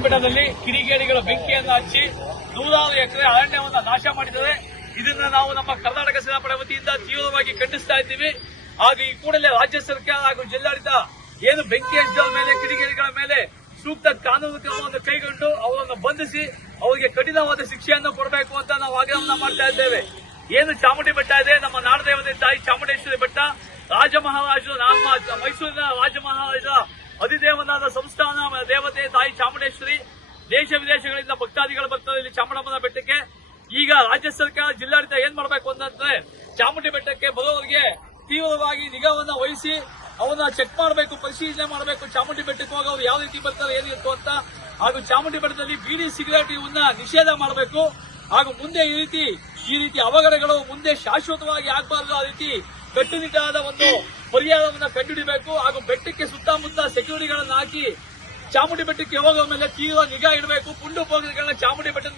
ಚಾಮುಂಡಿ ಬೆಟ್ಟದಲ್ಲಿ ಕಿಡಿಗೇಡಿಗಳ ಬೆಂಕಿಯನ್ನು ಹಚ್ಚಿ ನೂರಾರು ಎಕರೆ ಅರಣ್ಯವನ್ನು ನಾಶ ಮಾಡಿದ್ದಾರೆ. ಇದನ್ನ ನಾವು ನಮ್ಮ ಕರ್ನಾಟಕ ಸೇನಾಪಡೆ ವತಿಯಿಂದ ತೀವ್ರವಾಗಿ ಖಂಡಿಸ್ತಾ ಇದ್ದೀವಿ. ಹಾಗೂ ಈ ಕೂಡಲೇ ರಾಜ್ಯ ಸರ್ಕಾರ ಹಾಗೂ ಜಿಲ್ಲಾಡಳಿತ ಏನು ಬೆಂಕಿ ಹಚ್ಚಿದವರ ಮೇಲೆ ಕಿಡಿಗೇಡಿಗಳ ಮೇಲೆ ಸೂಕ್ತ ಕಾನೂನು ಕ್ರಮವನ್ನು ಕೈಗೊಂಡು ಅವರನ್ನು ಬಂಧಿಸಿ ಅವರಿಗೆ ಕಠಿಣವಾದ ಶಿಕ್ಷೆಯನ್ನು ಕೊಡಬೇಕು ಅಂತ ನಾವು ಆಗ್ರಹವನ್ನು ಮಾಡ್ತಾ ಇದ್ದೇವೆ. ಏನು ಚಾಮುಂಡಿ ಬೆಟ್ಟ ಇದೆ, ನಮ್ಮ ನಾಡದೇವತೆ ತಾಯಿ ಚಾಮುಂಡೇಶ್ವರಿ ಬೆಟ್ಟ, ರಾಜಮಹಾರಾಜರು ನಮ್ಮ ಮೈಸೂರಿನ ರಾಜಮಹಾರಾಜರ ಅಧಿದೇವನಾದ ಸಂಸ್ಥಾನ ದೇವತೆ ತಾಯಿ ಚಾಮುಂಡೇಶ್ವರಿ. ದೇಶ ವಿದೇಶಗಳಿಂದ ಭಕ್ತಾದಿಗಳು ಬರ್ತಾರೆ ಇಲ್ಲಿ ಚಾಮುಂಡಮ್ಮನ ಬೆಟ್ಟಕ್ಕೆ. ಈಗ ರಾಜ್ಯ ಸರ್ಕಾರ ಜಿಲ್ಲಾಡಳಿತ ಏನ್ ಮಾಡಬೇಕು ಅಂತಂದ್ರೆ ಚಾಮುಂಡಿ ಬೆಟ್ಟಕ್ಕೆ ಬರೋವರಿಗೆ ತೀವ್ರವಾಗಿ ನಿಗಾವನ್ನ ವಹಿಸಿ ಅವನ್ನ ಚೆಕ್ ಮಾಡಬೇಕು, ಪರಿಶೀಲನೆ ಮಾಡಬೇಕು. ಚಾಮುಂಡಿ ಬೆಟ್ಟಕ್ಕೆ ಹೋಗಿ ಅವ್ರು ಯಾವ ರೀತಿ ಬರ್ತಾರೆ ಏನಿತ್ತು ಅಂತ. ಹಾಗೂ ಚಾಮುಂಡಿ ಬೆಟ್ಟದಲ್ಲಿ ಬೀಡಿ ಸಿಗರೇಟ್ ಇವನ್ನ ನಿಷೇಧ ಮಾಡಬೇಕು. ಹಾಗೂ ಮುಂದೆ ಈ ರೀತಿ ಅವಘಡಗಳು ಮುಂದೆ ಶಾಶ್ವತವಾಗಿ ಆಗಬಾರದು. ಆ ರೀತಿ ಕಟ್ಟುನಿಟ್ಟಾದ ಒಂದು ಪರಿಹಾರವನ್ನು ಕಂಡುಹಿಡಬೇಕು. ಹಾಗೂ ಬೆಟ್ಟಕ್ಕೆ ಸುತ್ತಮುತ್ತ ಸೆಕ್ಯೂರಿಟಿಗಳನ್ನು ಹಾಕಿ ಚಾಮುಂಡಿ ಬೆಟ್ಟಕ್ಕೆ ಹೋಗುವ ಮೇಲೆ ತೀವ್ರ ನಿಗಾ ಇಡಬೇಕು. ಪುಂಡು ಪೋಗಗಳನ್ನ ಚಾಮುಂಡಿ ಬೆಟ್ಟದ